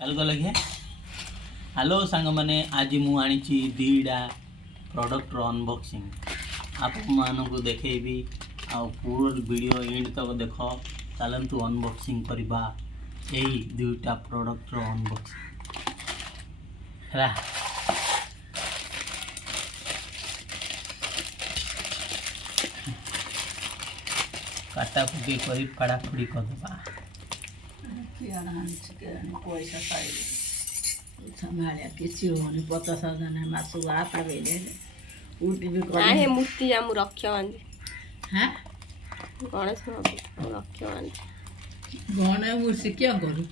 ଚାଲ ଗଲେ କି ହ୍ୟାଲୋ ସାଙ୍ଗମାନେ, ଆଜି ମୁଁ ଆଣିଛି ଦୁଇଟା ପ୍ରଡ଼କ୍ଟର ଅନବକ୍ସିଂ ଆପଣମାନଙ୍କୁ ଦେଖେଇବି। ଆଉ ପୁରା ଭିଡ଼ିଓ ଏଣ୍ଡ ତକ ଦେଖ। ଚାଲନ୍ତୁ ଅନବକ୍ସିଂ କରିବା ଏଇ ଦୁଇଟା ପ୍ରଡ଼କ୍ଟର ଅନବକ୍ସିଂ ହେଲା। କାଟାକୁଟି କରି ଫାଡ଼ାଫୁଡ଼ି କରିଦେବା। ପଇସା ପାଇଲେ ସମ୍ଭାଳିବା କିଛି ହଉନି। 50,000 ମାସକୁ ହାତ ବେଲେ ଉଠିବି ନାହିଁ ମୂର୍ତ୍ତି ଯା ମୁଁ ରକ୍ଷ ବାନ୍ଧି ହାଁ ଗଣେଶ ମୁଁ ରକ୍ଷ ବାନ୍ଧି ଗଣେ ମୂର୍ତ୍ତି କିଏ କରୁ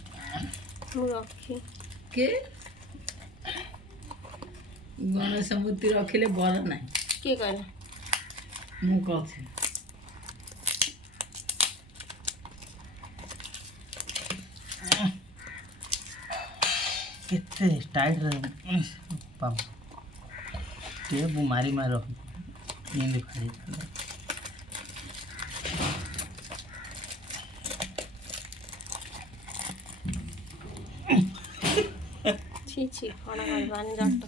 ମୁଁ ରଖି କେ ଗଣେଶ ମୂର୍ତ୍ତି ରଖିଲେ ଭଲ ନାହିଁ। କିଏ କହିଲା? ମୁଁ କହୁଛି କେତେ ଟାଇଟ୍ରେ टेप मारी मारो ये फाड़ी छी छी कौन करवानी जट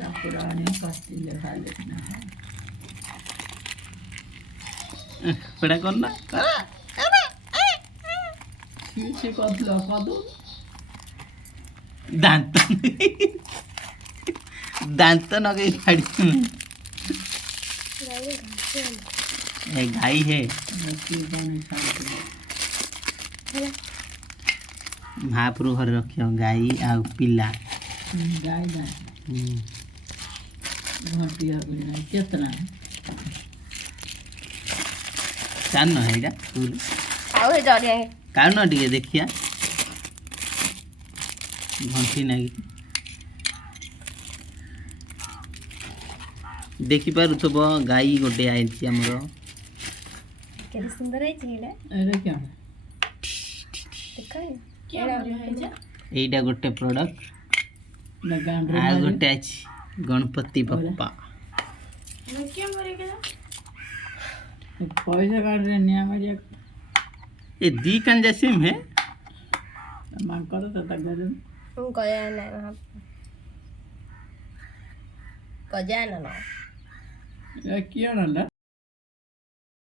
ना पुराने कस्तीले खाले ना पड़ा करना छी कदलो कदू दांत दांत नगे फाड़ी ये गाय है महाप्रभु घर रखियो गाय आ पिला गाय घंटिया कितना चार न है इटा फूल आओ हे जरिया कान टिके देखिया घंटी नागी देखि पारुथब गाई गोटे आइछि हमरो केते सुंदर है छेले अरे क्या देखै क्या बढ़िया है जा एइटा गोटे प्रोडक्ट ना गांडरे आ गोटे अछि गणपति बप्पा ना क्या मरे के पैसा काट रहे निया मरिया ये दी कंजा सिम है मांग करो तो तक गरे हम गया ना वहां गया ना क्या ना